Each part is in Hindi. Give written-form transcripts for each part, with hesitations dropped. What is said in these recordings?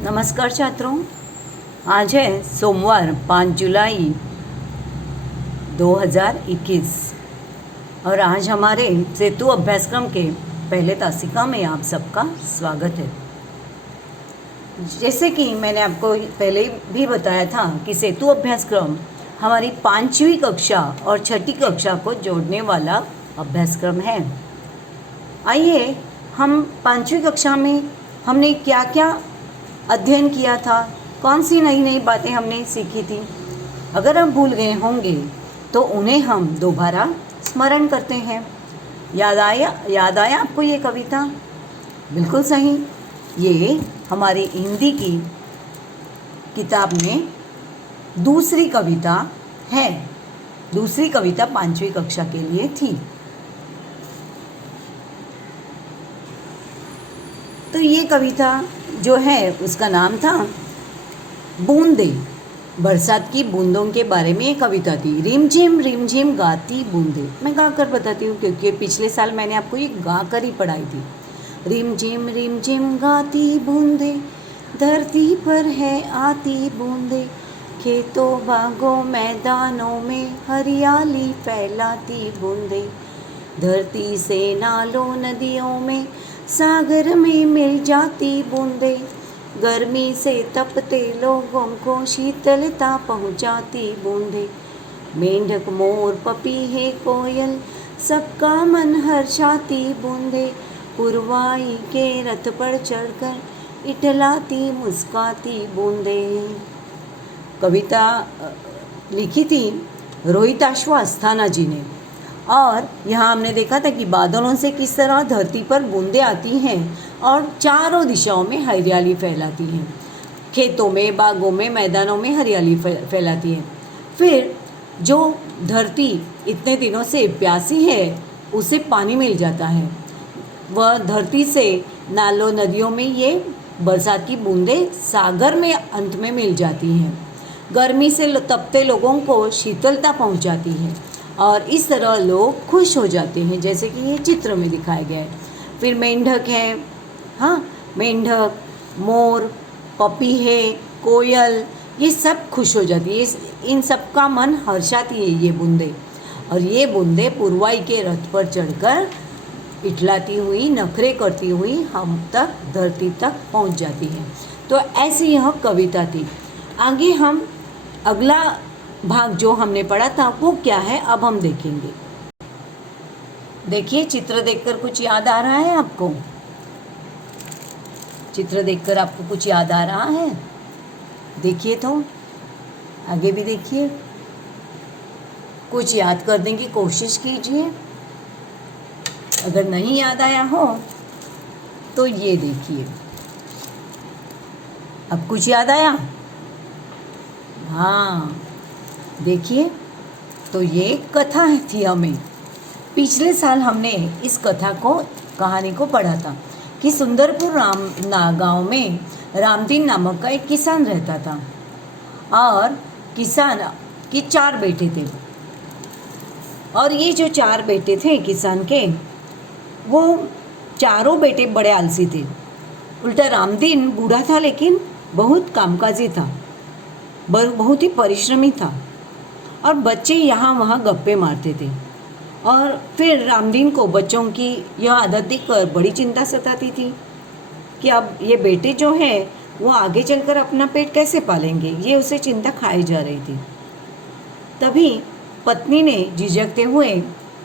नमस्कार छात्रों। आज है सोमवार 5 जुलाई 2021 और आज हमारे सेतु अभ्यासक्रम के पहले तासिका में आप सबका स्वागत है। जैसे कि मैंने आपको पहले भी बताया था कि सेतु अभ्यासक्रम हमारी 5वीं कक्षा और 6ठी कक्षा को जोड़ने वाला अभ्यासक्रम है। आइए हम 5वीं कक्षा में हमने क्या क्या अध्ययन किया था, कौन सी नई नई बातें हमने सीखी थी। अगर आप भूल गए होंगे तो उन्हें हम दोबारा स्मरण करते हैं। याद आया आपको ये कविता? बिल्कुल सही, ये हमारी हिंदी की किताब में दूसरी कविता है। दूसरी कविता 5वीं कक्षा के लिए थी। तो ये कविता जो है उसका नाम था बूंदे। बरसात की बूंदों के बारे में ये कविता थी। रिमझिम गाती बूंदे। मैं गा कर बताती हूँ क्योंकि पिछले साल मैंने आपको ये गा कर ही पढ़ाई थी। रिमझिम गाती बूंदे, धरती पर है आती बूंदे, खेतों बागों मैदानों में हरियाली फैलाती बूंदे, धरती से नालों नदियों में सागर में मिल जाती बूंदे, गर्मी से तपते लोगों को शीतलता पहुंचाती बूंदे, मेंढक मोर पपीहे कोयल सबका मन हर्षाती बूंदे, पुरवाई के रथ पर चढ़कर इठलाती मुस्काती बूंदे। कविता लिखी थी रोहिताश्व अस्थाना जी ने। और यहाँ हमने देखा था कि बादलों से किस तरह धरती पर बूंदें आती हैं और चारों दिशाओं में हरियाली फैलाती हैं। खेतों में, बागों में, मैदानों में हरियाली फैलाती है। फिर जो धरती इतने दिनों से प्यासी है उसे पानी मिल जाता है। वह धरती से नालों नदियों में ये बरसात की बूंदें सागर में अंत में मिल जाती हैं। गर्मी से तपते लोगों को शीतलता पहुंचाती है और इस तरह लोग खुश हो जाते हैं, जैसे कि ये चित्र में दिखाया गया है। फिर मेंढक है, हाँ, मेंढक, मोर, पपीहे, कोयल, ये सब खुश हो जाती है। इन सब का मन हर्षाती है ये बूंदे। और ये बूंदे पुरवाई के रथ पर चढ़कर इठलाती हुई, नखरे करती हुई हम तक, धरती तक पहुंच जाती हैं। तो ऐसी यह कविता थी। आगे हम अगला भाग जो हमने पढ़ा था वो क्या है अब हम देखेंगे। देखिए, चित्र देखकर कुछ याद आ रहा है आपको? चित्र देखकर आपको कुछ याद आ रहा है? देखिए तो आगे भी देखिए, कुछ याद करने की कोशिश कीजिए। अगर नहीं याद आया हो तो ये देखिए। अब कुछ याद आया? हाँ, देखिए, तो ये कथा थी। हमें पिछले साल हमने इस कहानी को पढ़ा था कि सुंदरपुर गांव में रामदीन नामक का एक किसान रहता था और किसान के 4 बेटे थे। और ये जो 4 बेटे थे किसान के, वो चारों बेटे बड़े आलसी थे। उल्टा रामदीन बूढ़ा था लेकिन बहुत कामकाजी था, बहुत ही परिश्रमी था और बच्चे यहाँ वहाँ गप्पे मारते थे। और फिर रामदीन को बच्चों की यह आदत देखकर बड़ी चिंता सताती थी कि अब ये बेटे जो हैं वो आगे चलकर अपना पेट कैसे पालेंगे। ये उसे चिंता खाई जा रही थी। तभी पत्नी ने झिझकते हुए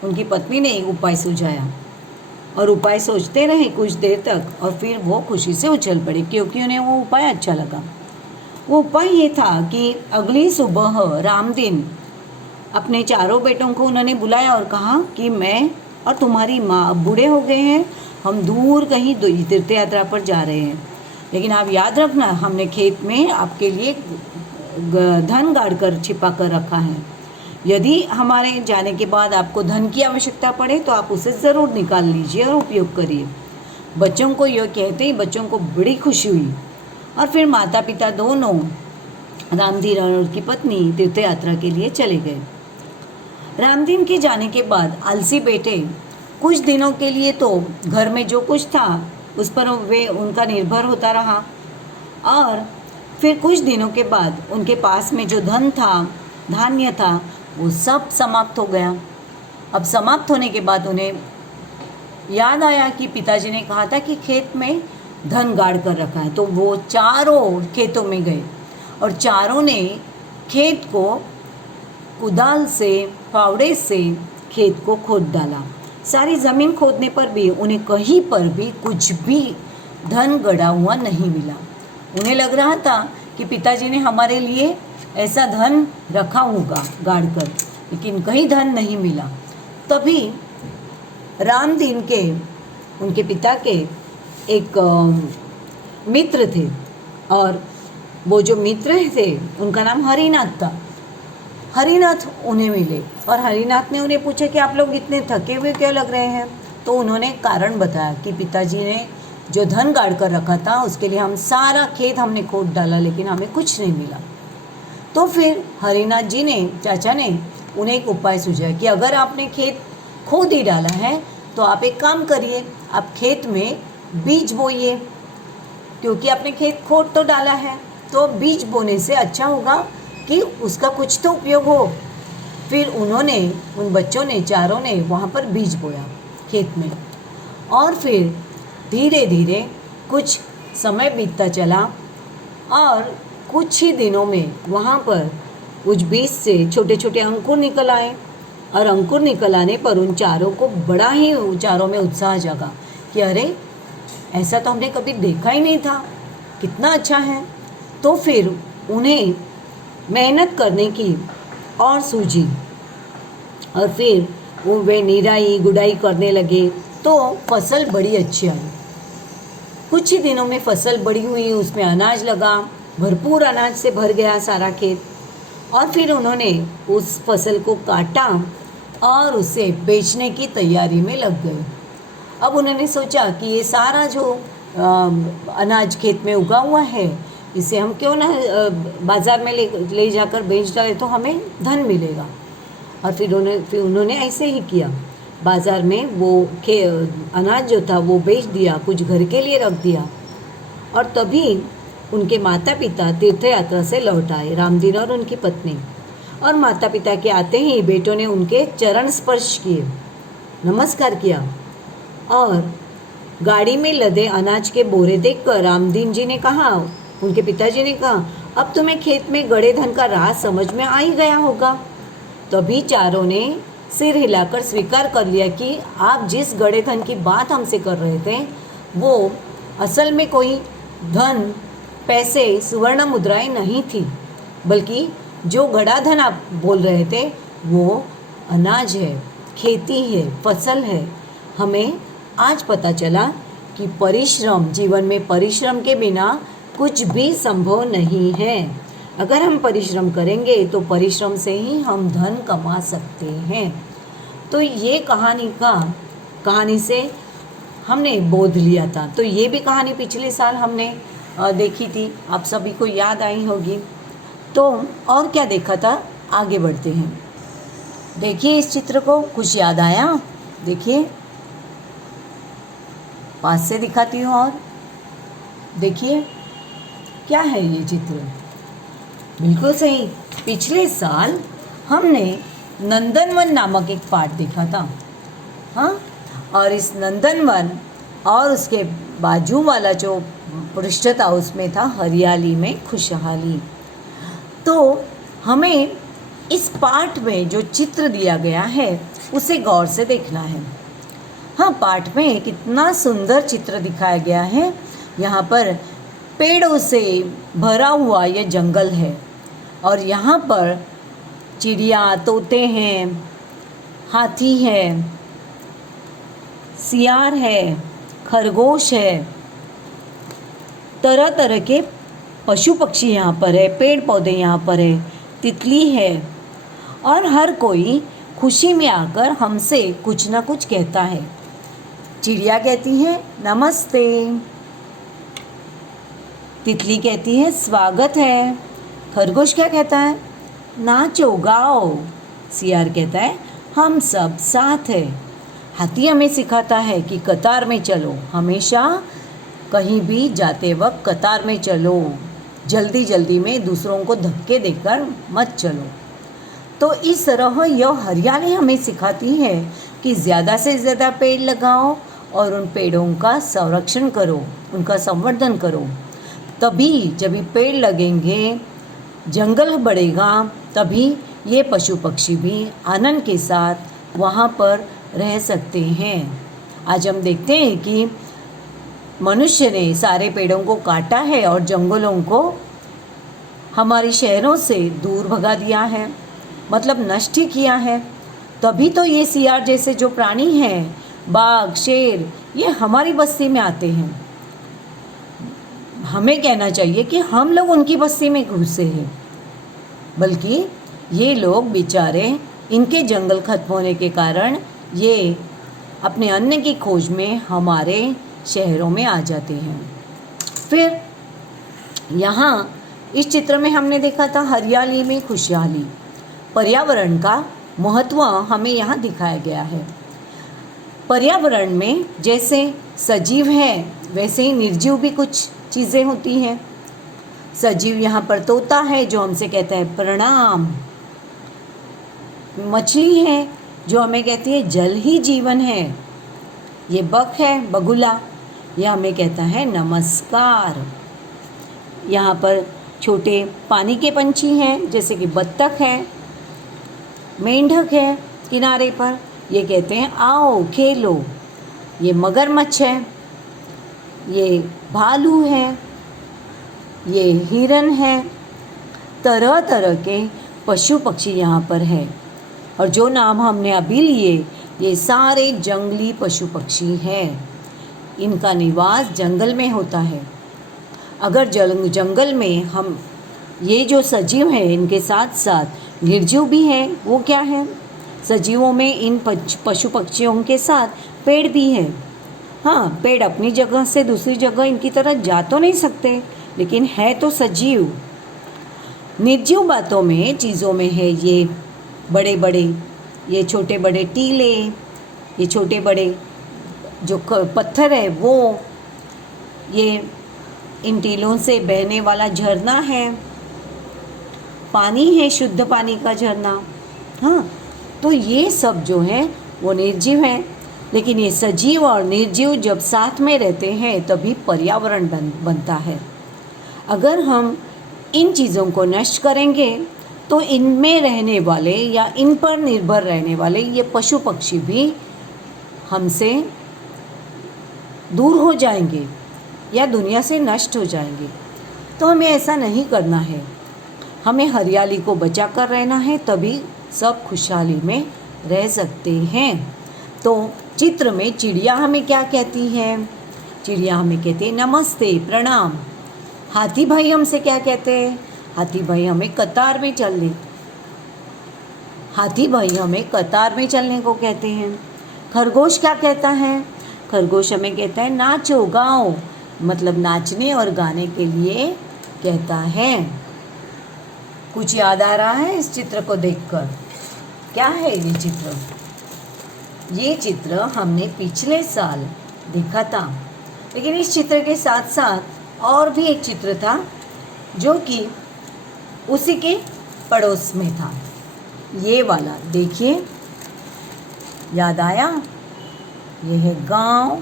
उनकी पत्नी ने एक उपाय सुझाया और उपाय सोचते रहे कुछ देर तक और फिर वो खुशी से उछल पड़े क्योंकि उन्हें वो उपाय अच्छा लगा। वो उपाय ये था कि अगली सुबह रामदीन अपने चारों बेटों को उन्होंने बुलाया और कहा कि मैं और तुम्हारी माँ अब बूढ़े हो गए हैं, हम दूर कहीं तीर्थ यात्रा पर जा रहे हैं, लेकिन आप याद रखना हमने खेत में आपके लिए धन गाड़ कर छिपा कर रखा है। यदि हमारे जाने के बाद आपको धन की आवश्यकता पड़े तो आप उसे ज़रूर निकाल लीजिए और उपयोग करिए। बच्चों को यह कहते ही बच्चों को बड़ी खुशी हुई और फिर माता पिता दोनों, रामदीन और उनकी पत्नी, तीर्थ यात्रा के लिए चले गए। रामदीन के जाने के बाद आलसी बेटे कुछ दिनों के लिए तो घर में जो कुछ था उस पर वे उनका निर्भर होता रहा और फिर कुछ दिनों के बाद उनके पास में जो धन था, धान्य था, वो सब समाप्त हो गया। अब समाप्त होने के बाद उन्हें याद आया कि पिताजी ने कहा था कि खेत में धन गाड़ कर रखा है। तो वो चारों खेतों में गए और चारों ने खेत को कुदाल से, फावड़े से खेत को खोद डाला। सारी ज़मीन खोदने पर भी उन्हें कहीं पर भी कुछ भी धन गड़ा हुआ नहीं मिला। उन्हें लग रहा था कि पिताजी ने हमारे लिए ऐसा धन रखा होगा गाड़ कर, लेकिन कहीं धन नहीं मिला। तभी रामदीन के, उनके पिता के एक मित्र थे और वो जो मित्र थे उनका नाम हरिनाथ था। हरिनाथ उन्हें मिले और हरिनाथ ने उन्हें पूछा कि आप लोग इतने थके हुए क्यों लग रहे हैं। तो उन्होंने कारण बताया कि पिताजी ने जो धन गाड़ कर रखा था उसके लिए हम सारा खेत हमने खोद डाला, लेकिन हमें कुछ नहीं मिला। तो फिर हरिनाथ जी ने, चाचा ने उन्हें एक उपाय सुझाया कि अगर आपने खेत खोद ही डाला है तो आप एक काम करिए, आप खेत में बीज बोइए, क्योंकि आपने खेत खोद तो डाला है तो बीज बोने से अच्छा होगा कि उसका कुछ तो उपयोग हो। फिर उन्होंने, उन बच्चों ने, चारों ने वहाँ पर बीज बोया खेत में और फिर धीरे धीरे कुछ समय बीतता चला और कुछ ही दिनों में वहाँ पर उस बीज से छोटे छोटे अंकुर निकल आए और अंकुर निकल आने पर उन चारों को बड़ा ही, चारों में उत्साह जगा कि अरे ऐसा तो हमने कभी देखा ही नहीं था, कितना अच्छा है। तो फिर उन्हें मेहनत करने की और सूझी और फिर वे निराई गुड़ाई करने लगे तो फसल बड़ी अच्छी आई। कुछ ही दिनों में फसल बड़ी हुई, उसमें अनाज लगा, भरपूर अनाज से भर गया सारा खेत। और फिर उन्होंने उस फसल को काटा और उसे बेचने की तैयारी में लग गए। अब उन्होंने सोचा कि ये सारा जो अनाज खेत में उगा हुआ है इसे हम क्यों ना बाज़ार में ले जाकर बेच डाले तो हमें धन मिलेगा। और फिर उन्होंने ऐसे ही किया, बाज़ार में वो अनाज जो था वो बेच दिया, कुछ घर के लिए रख दिया। और तभी उनके माता पिता तीर्थ यात्रा से लौट आए, रामदीन और उनकी पत्नी। और माता पिता के आते ही बेटों ने उनके चरण स्पर्श किए, नमस्कार किया और गाड़ी में लदे अनाज के बोरे देखकर रामदीन जी ने कहा, उनके पिताजी ने कहा, अब तुम्हें खेत में गड़े धन का राज समझ में आ ही गया होगा। तभी चारों ने सिर हिलाकर स्वीकार कर लिया कि आप जिस गड़े धन की बात हमसे कर रहे थे वो असल में कोई धन, पैसे, सुवर्ण मुद्राएं नहीं थी, बल्कि जो गड़ा धन आप बोल रहे थे वो अनाज है, खेती है, फसल है। हमें आज पता चला कि परिश्रम, जीवन में परिश्रम के बिना कुछ भी संभव नहीं है। अगर हम परिश्रम करेंगे तो परिश्रम से ही हम धन कमा सकते हैं। तो ये कहानी से हमने बोध लिया था। तो ये भी कहानी पिछले साल हमने देखी थी, आप सभी को याद आई होगी। तो और क्या देखा था, आगे बढ़ते हैं। देखिए इस चित्र को, कुछ याद आया? देखिए पास से दिखाती हूँ और देखिए क्या है ये चित्र। बिल्कुल सही, पिछले साल हमने नंदनवन नामक एक पाठ देखा था। हाँ, और इस नंदनवन और उसके बाजू वाला जो पृष्ठ था उसमें था हरियाली में खुशहाली। तो हमें इस पाठ में जो चित्र दिया गया है उसे गौर से देखना है। हाँ, पाठ में कितना सुंदर चित्र दिखाया गया है। यहाँ पर पेड़ों से भरा हुआ ये जंगल है और यहाँ पर चिड़िया, तोते हैं, हाथी है, सियार है, खरगोश है, तरह तरह के पशु पक्षी यहाँ पर है, पेड़ पौधे यहाँ पर है, तितली है और हर कोई खुशी में आकर हमसे कुछ ना कुछ कहता है। चिड़िया कहती है नमस्ते, तितली कहती है स्वागत है, खरगोश क्या कहता है नाचो गाओ, सियार कहता है हम सब साथ है, हाथी हमें सिखाता है कि कतार में चलो, हमेशा कहीं भी जाते वक्त कतार में चलो, जल्दी जल्दी में दूसरों को धक्के देकर मत चलो। तो इस तरह यह हरियाली हमें सिखाती है कि ज़्यादा से ज़्यादा पेड़ लगाओ और उन पेड़ों का संरक्षण करो, उनका संवर्धन करो। तभी जब ये पेड़ लगेंगे, जंगल बढ़ेगा, तभी ये पशु पक्षी भी आनंद के साथ वहाँ पर रह सकते हैं। आज हम देखते हैं कि मनुष्य ने सारे पेड़ों को काटा है और जंगलों को हमारे शहरों से दूर भगा दिया है, मतलब नष्ट ही किया है। तभी तो ये सियार जैसे जो प्राणी हैं, बाघ, शेर, ये हमारी बस्ती में आते हैं। हमें कहना चाहिए कि हम लोग उनकी बस्ती में घुसे हैं, बल्कि ये लोग बेचारे, इनके जंगल खत्म होने के कारण ये अपने अन्न की खोज में हमारे शहरों में आ जाते हैं। फिर यहाँ इस चित्र में हमने देखा था हरियाली में खुशहाली, पर्यावरण का महत्व हमें यहाँ दिखाया गया है। पर्यावरण में जैसे सजीव है वैसे ही निर्जीव भी कुछ चीज़ें होती हैं। सजीव यहाँ पर तोता है जो हमसे कहता है प्रणाम, मछली है जो हमें कहती है जल ही जीवन है, ये बक है बगुला, यह हमें कहता है नमस्कार। यहाँ पर छोटे पानी के पंछी हैं जैसे कि बत्तख है, मेंढक है किनारे पर, ये कहते हैं आओ खेलो। ये मगरमच्छ है, ये भालू है, ये हिरन है, तरह तरह के पशु पक्षी यहाँ पर है। और जो नाम हमने अभी लिए ये सारे जंगली पशु पक्षी हैं। इनका निवास जंगल में होता है। अगर जंगल में हम ये जो सजीव हैं इनके साथ साथ निर्जीव भी हैं, वो क्या है? सजीवों में इन पशु पक्षियों के साथ पेड़ भी हैं। हाँ, पेड़ अपनी जगह से दूसरी जगह इनकी तरह जा तो नहीं सकते, लेकिन है तो सजीव। निर्जीव बातों में चीज़ों में है ये बड़े बड़े, ये छोटे बड़े टीले, ये छोटे बड़े जो पत्थर है वो, ये इन टीलों से बहने वाला झरना है, पानी है शुद्ध पानी का झरना। हाँ, तो ये सब जो है वो निर्जीव हैं। लेकिन ये सजीव और निर्जीव जब साथ में रहते हैं तभी पर्यावरण बनता है। अगर हम इन चीज़ों को नष्ट करेंगे तो इनमें रहने वाले या इन पर निर्भर रहने वाले ये पशु पक्षी भी हमसे दूर हो जाएंगे या दुनिया से नष्ट हो जाएंगे। तो हमें ऐसा नहीं करना है, हमें हरियाली को बचा कर रहना है, तभी सब खुशहाली में रह सकते हैं। तो चित्र में चिड़िया हमें क्या कहती है? चिड़िया हमें कहते हैं नमस्ते, प्रणाम। हाथी भाई हमसे क्या कहते हैं? हाथी भाई हमें कतार में चलने, हाथी भाई हमें कतार में चलने को कहते हैं। खरगोश क्या कहता है? खरगोश हमें कहता है नाचो गाओ, मतलब नाचने और गाने के लिए कहता है। कुछ याद आ रहा है इस चित्र को देखकर? क्या है ये चित्र? ये चित्र हमने पिछले साल देखा था, लेकिन इस चित्र के साथ साथ और भी एक चित्र था जो कि उसी के पड़ोस में था। ये वाला देखिए, याद आया? ये है गांव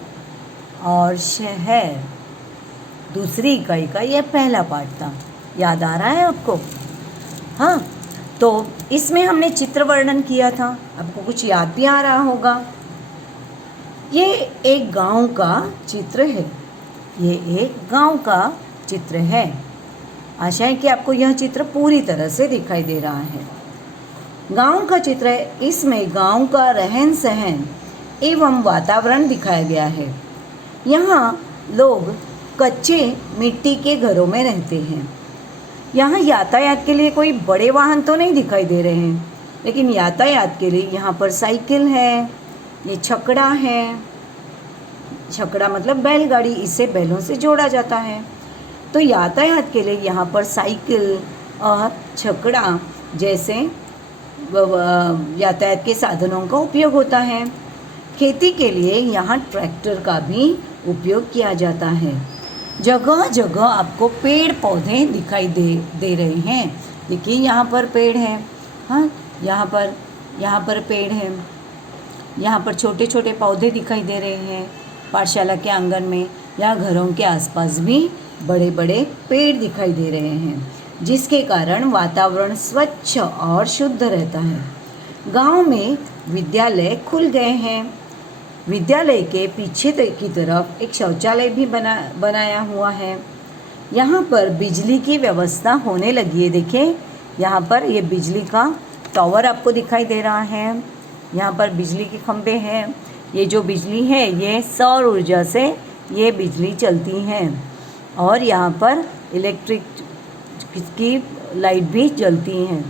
और शहर, दूसरी इकाई का यह पहला पार्ट था। याद आ रहा है आपको? हाँ, तो इसमें हमने चित्र वर्णन किया था, आपको कुछ याद भी आ रहा होगा। ये एक गांव का चित्र है, ये एक गांव का चित्र है। आशा है कि आपको यह चित्र पूरी तरह से दिखाई दे रहा है। गांव का चित्र है, इसमें गांव का रहन सहन एवं वातावरण दिखाया गया है। यहाँ लोग कच्चे मिट्टी के घरों में रहते हैं। यहाँ यातायात के लिए कोई बड़े वाहन तो नहीं दिखाई दे रहे हैं, लेकिन यातायात के लिए यहाँ पर साइकिल है, ये छकड़ा है। छकड़ा मतलब बैलगाड़ी, इससे बैलों से जोड़ा जाता है। तो यातायात के लिए यहाँ पर साइकिल और छकड़ा जैसे यातायात के साधनों का उपयोग होता है। खेती के लिए यहाँ ट्रैक्टर का भी उपयोग किया जाता है। जगह जगह आपको पेड़ पौधे दिखाई दे रहे हैं। देखिए यहाँ पर पेड़ है, हाँ यहाँ पर पेड़ है, यहाँ पर छोटे छोटे पौधे दिखाई दे रहे हैं पाठशाला के आंगन में। यहाँ घरों के आसपास भी बड़े बड़े पेड़ दिखाई दे रहे हैं, जिसके कारण वातावरण स्वच्छ और शुद्ध रहता है। गांव में विद्यालय खुल गए हैं। विद्यालय के पीछे की तरफ एक शौचालय भी बनाया हुआ है। यहाँ पर बिजली की व्यवस्था होने लगी है। देखिए यहाँ पर ये बिजली का टावर आपको दिखाई दे रहा है। यहाँ पर बिजली के खंभे हैं। ये जो बिजली है ये सौर ऊर्जा से ये बिजली चलती हैं और यहाँ पर इलेक्ट्रिक की लाइट भी जलती हैं।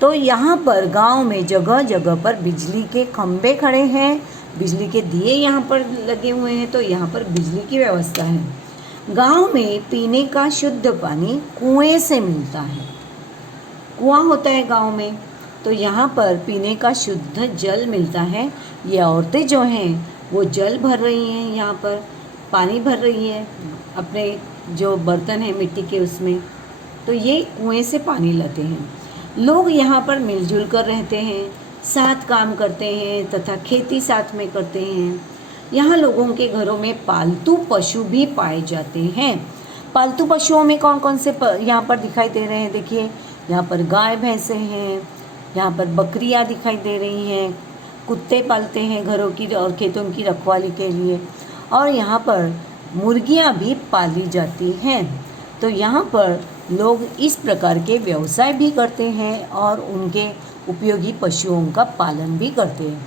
तो यहाँ पर गांव में जगह जगह पर बिजली के खंभे खड़े हैं, बिजली के दिए यहाँ पर लगे हुए हैं, तो यहाँ पर बिजली की व्यवस्था है। गांव में पीने का शुद्ध पानी कुएं से मिलता है। कुआं होता है गांव में, तो यहाँ पर पीने का शुद्ध जल मिलता है। ये औरतें जो हैं वो जल भर रही हैं, यहाँ पर पानी भर रही है अपने जो बर्तन है मिट्टी के उसमें, तो ये कुएं से पानी लाते हैं। लोग यहाँ पर मिलजुल कर रहते हैं, साथ काम करते हैं तथा खेती साथ में करते हैं। यहाँ लोगों के घरों में पालतू पशु भी पाए जाते हैं। पालतू पशुओं में कौन कौन से यहाँ पर दिखाई दे रहे हैं? देखिए यहाँ पर गाय भैंसे हैं, यहाँ पर बकरियाँ दिखाई दे रही हैं, कुत्ते पालते हैं घरों की और खेतों की रखवाली के लिए, और यहाँ पर मुर्गियाँ भी पाली जाती हैं। तो यहाँ पर लोग इस प्रकार के व्यवसाय भी करते हैं और उनके उपयोगी पशुओं का पालन भी करते हैं।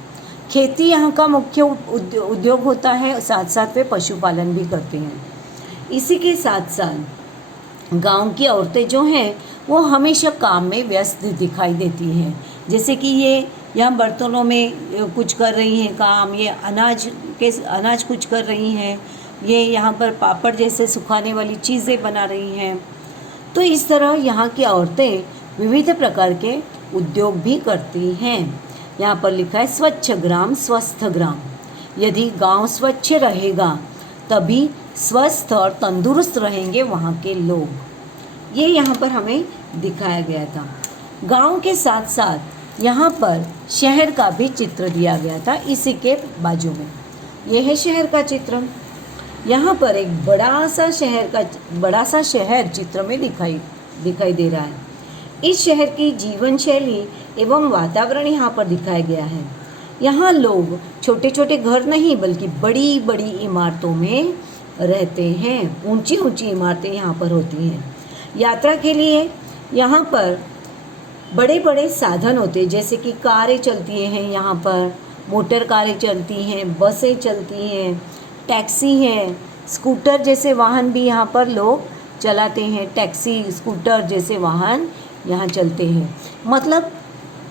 खेती यहाँ का मुख्य उद्योग होता है, साथ साथ वे पशुपालन भी करते हैं। इसी के साथ साथ गांव की औरतें जो हैं वो हमेशा काम में व्यस्त दिखाई देती हैं। जैसे कि ये यहाँ बर्तनों में कुछ कर रही हैं काम, ये अनाज कुछ कर रही हैं, ये यहाँ पर पापड़ जैसे सुखाने वाली चीज़ें बना रही हैं। तो इस तरह यहाँ की औरतें विविध प्रकार के उद्योग भी करती हैं। यहाँ पर लिखा है स्वच्छ ग्राम स्वस्थ ग्राम। यदि गांव स्वच्छ रहेगा तभी स्वस्थ और तंदुरुस्त रहेंगे वहाँ के लोग। ये यहाँ पर हमें दिखाया गया था। गांव के साथ साथ यहाँ पर शहर का भी चित्र दिया गया था इसी के बाजू में। यह है शहर का चित्र। यहाँ पर एक बड़ा सा शहर चित्र में दिखाई दे रहा है। इस शहर की जीवन शैली एवं वातावरण यहाँ पर दिखाया गया है। यहाँ लोग छोटे छोटे घर नहीं बल्कि बड़ी बड़ी इमारतों में रहते हैं। ऊंची ऊंची इमारतें यहाँ पर होती हैं। यात्रा के लिए यहाँ पर बड़े बड़े साधन होते हैं, जैसे कि कारें चलती हैं, यहाँ पर मोटर कारें चलती हैं, बसें चलती हैं, टैक्सी है, स्कूटर जैसे वाहन भी यहाँ पर लोग चलाते हैं। टैक्सी, स्कूटर जैसे वाहन यहाँ चलते हैं। मतलब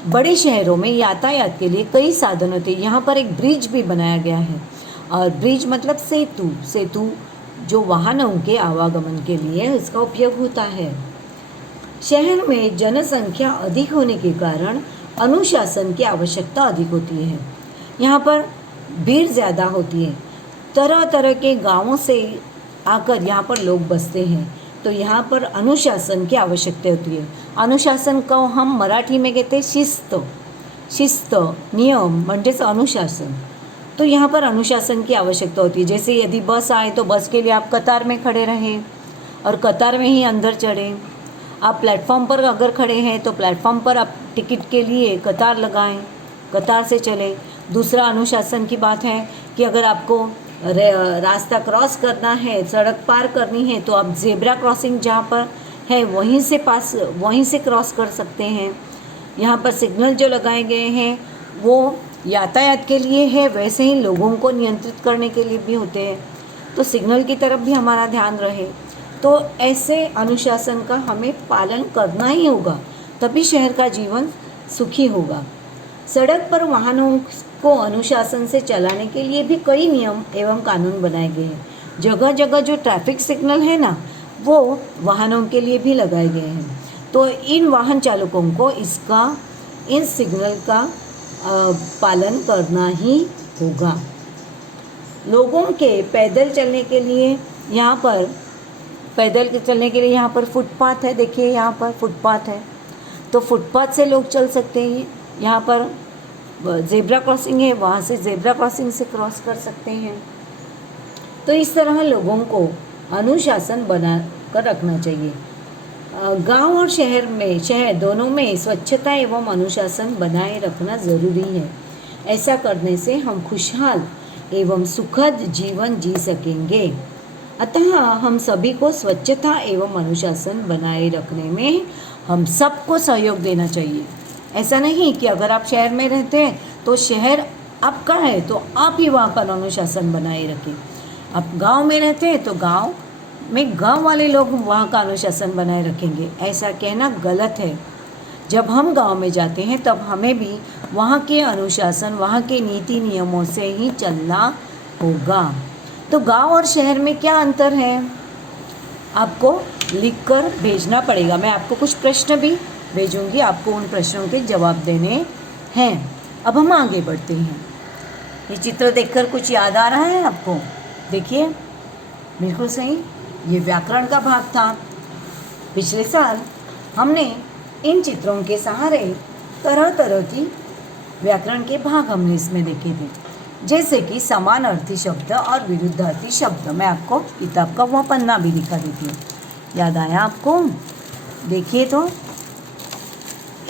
बड़े शहरों में यातायात के लिए कई साधन होते हैं। यहाँ पर एक ब्रिज भी बनाया गया है, और ब्रिज मतलब सेतु जो वाहनों के आवागमन के लिए इसका उपयोग होता है। शहर में जनसंख्या अधिक होने के कारण अनुशासन की आवश्यकता अधिक होती है। यहाँ पर भीड़ ज़्यादा होती है। तरह तरह के गांवों से आकर यहाँ पर लोग बसते हैं, तो यहाँ पर अनुशासन की आवश्यकता होती है। अनुशासन को हम मराठी में कहते हैं शिस्त, नियम म्हणजेच अनुशासन। तो यहाँ पर अनुशासन की आवश्यकता होती है। जैसे यदि बस आए तो बस के लिए आप कतार में खड़े रहें और कतार में ही अंदर चढ़ें। आप प्लेटफॉर्म पर अगर खड़े हैं तो प्लेटफॉर्म पर आप टिकट के लिए कतार लगाएं, कतार से चलें। दूसरा अनुशासन की बात है कि अगर आपको रास्ता क्रॉस करना है, सड़क पार करनी है, तो आप ज़ेब्रा क्रॉसिंग जहाँ पर है वहीं से क्रॉस कर सकते हैं। यहाँ पर सिग्नल जो लगाए गए हैं वो यातायात के लिए है, वैसे ही लोगों को नियंत्रित करने के लिए भी होते हैं। तो सिग्नल की तरफ भी हमारा ध्यान रहे। तो ऐसे अनुशासन का हमें पालन करना ही होगा, तभी शहर का जीवन सुखी होगा। सड़क पर वाहनों को अनुशासन से चलाने के लिए भी कई नियम एवं कानून बनाए गए हैं। जगह जगह जो ट्रैफिक सिग्नल है ना, वो वाहनों के लिए भी लगाए गए हैं। तो इन वाहन चालकों को इन सिग्नल का पालन करना ही होगा। लोगों के पैदल चलने के लिए यहाँ पर पैदल के चलने के लिए यहाँ पर फुटपाथ है, देखिए यहाँ पर फुटपाथ है, तो फुटपाथ से लोग चल सकते हैं। यहाँ पर ज़ेब्रा क्रॉसिंग है, वहाँ से ज़ेब्रा क्रॉसिंग से क्रॉस कर सकते हैं। तो इस तरह लोगों को अनुशासन बना कर रखना चाहिए। गांव और शहर दोनों में स्वच्छता एवं अनुशासन बनाए रखना ज़रूरी है। ऐसा करने से हम खुशहाल एवं सुखद जीवन जी सकेंगे। अतः हम सभी को स्वच्छता एवं अनुशासन बनाए रखने में हम सबको सहयोग देना चाहिए। ऐसा नहीं कि अगर आप शहर में रहते हैं तो शहर आपका है तो आप ही वहाँ का अनुशासन बनाए रखें। आप गांव में रहते हैं तो गांव में गांव वाले लोग वहाँ का अनुशासन बनाए रखेंगे, ऐसा कहना गलत है। जब हम गांव में जाते हैं तब हमें भी वहाँ के अनुशासन, वहाँ के नीति नियमों से ही चलना होगा। तो गांव और शहर में क्या अंतर है, आपको लिखकर भेजना पड़ेगा। मैं आपको कुछ प्रश्न भी भेजूंगी, आपको उन प्रश्नों के जवाब देने हैं। अब हम आगे बढ़ते हैं। ये चित्र देखकर कुछ याद आ रहा है आपको? देखिए, बिल्कुल सही, ये व्याकरण का भाग था। पिछले साल हमने इन चित्रों के सहारे तरह तरह की व्याकरण के भाग हमने इसमें देखे थे, जैसे कि समानार्थी शब्द और विरुद्धार्थी शब्द। मैं आपको किताब का वह पन्ना भी दिखा देती हूँ, याद आया आपको? देखिए, तो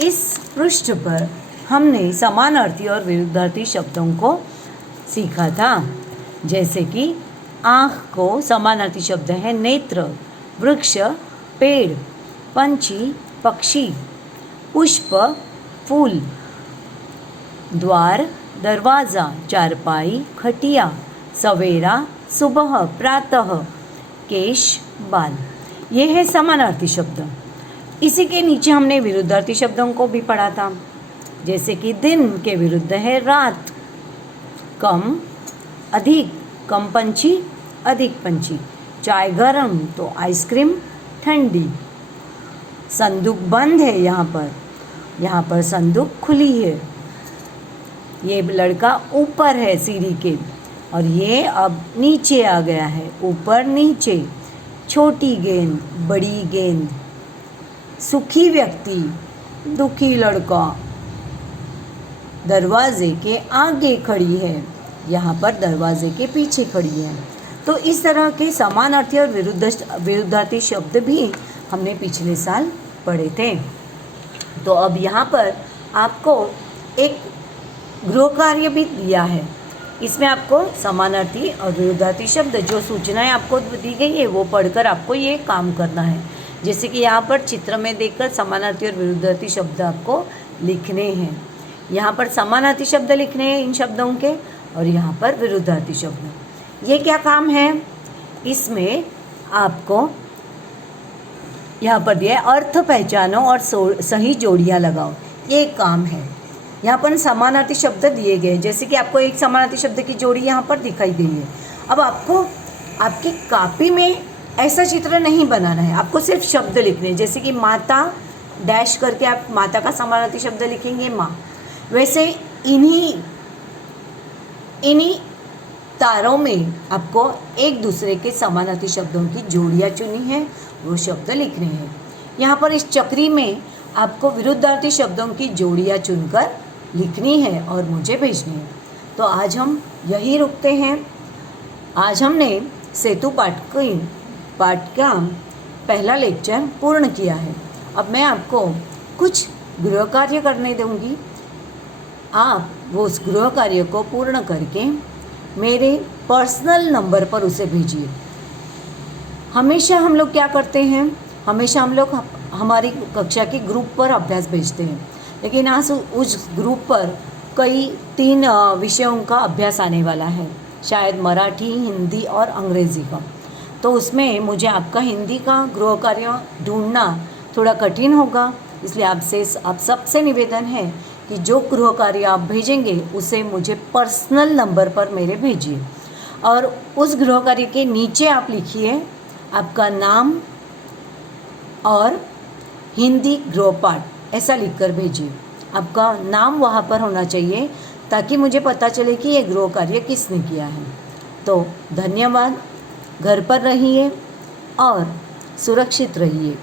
इस पृष्ठ पर हमने समानार्थी और विरुद्धार्थी शब्दों को सीखा था। जैसे कि आँख को समानार्थी शब्द है नेत्र, वृक्ष पेड़, पंछी पक्षी, पुष्प फूल, द्वार दरवाज़ा, चारपाई खटिया, सवेरा सुबह, प्रातः, केश बाल। ये है समानार्थी शब्द। इसी के नीचे हमने विरुद्धार्थी शब्दों को भी पढ़ा था, जैसे कि दिन के विरुद्ध है रात, कम अधिक, कम पंछी अधिक पंछी, चाय गरम तो आइसक्रीम ठंडी, संदूक बंद है, यहाँ पर संदूक खुली है, ये लड़का ऊपर है सीढ़ी के और ये अब नीचे आ गया है, ऊपर नीचे, छोटी गेंद बड़ी गेंद, सुखी व्यक्ति दुखी लड़का, दरवाजे के आगे खड़ी है, यहाँ पर दरवाजे के पीछे खड़ी है। तो इस तरह के समानार्थी और विरुद्धार्थी शब्द भी हमने पिछले साल पढ़े थे। तो अब यहाँ पर आपको एक गृह कार्य भी दिया है। इसमें आपको समानार्थी और विरुद्धार्थी शब्द जो सूचनाएं आपको दी गई है वो पढ़कर आपको ये काम करना है। जैसे कि यहाँ पर चित्र में देखकर समानार्थी और विरुद्धार्थी शब्द आपको लिखने हैं। यहाँ पर समानार्थी शब्द लिखने हैं इन शब्दों के, और यहाँ पर विरुद्धार्थी शब्द। ये क्या काम है, इसमें आपको यहाँ पर दिया है अर्थ पहचानो और सही जोड़ियाँ लगाओ, ये काम है। यहाँ पर समानार्थी शब्द दिए गए, जैसे कि आपको एक समानार्थी शब्द की जोड़ी यहाँ पर दिखाई गई है। अब आपको आपकी कॉपी में ऐसा चित्र नहीं बनाना है, आपको सिर्फ शब्द लिखने हैं। जैसे कि माता डैश करके आप माता का समानार्थी शब्द लिखेंगे माँ। वैसे इन्हीं तारों में आपको एक दूसरे के समानार्थी शब्दों की जोड़ियाँ चुनी है, वो शब्द लिखने हैं। यहाँ पर इस चक्री में आपको विरुद्धार्थी शब्दों की जोड़ियाँ चुनकर लिखनी है और मुझे भेजनी है। तो आज हम यही रुकते हैं। आज हमने सेतु पाठ का पहला लेक्चर पूर्ण किया है। अब मैं आपको कुछ गृह कार्य करने दूंगी, आप वो उस गृह कार्य को पूर्ण करके मेरे पर्सनल नंबर पर उसे भेजिए। हमेशा हम लोग क्या करते हैं, हमेशा हम लोग हमारी कक्षा के ग्रुप पर अभ्यास भेजते हैं, लेकिन आज उस ग्रुप पर कई 3 विषयों का अभ्यास आने वाला है, शायद मराठी, हिंदी और अंग्रेज़ी का। तो उसमें मुझे आपका हिंदी का गृह कार्य ढूंढना थोड़ा कठिन होगा, इसलिए आप सबसे निवेदन है कि जो गृह कार्य आप भेजेंगे उसे मुझे पर्सनल नंबर पर मेरे भेजिए, और उस गृह कार्य के नीचे आप लिखिए आपका नाम और हिंदी गृहपाठ, ऐसा लिखकर भेजिए। आपका नाम वहाँ पर होना चाहिए ताकि मुझे पता चले कि ये गृह कार्य किसने किया है। तो धन्यवाद, घर पर रहिए और सुरक्षित रहिए।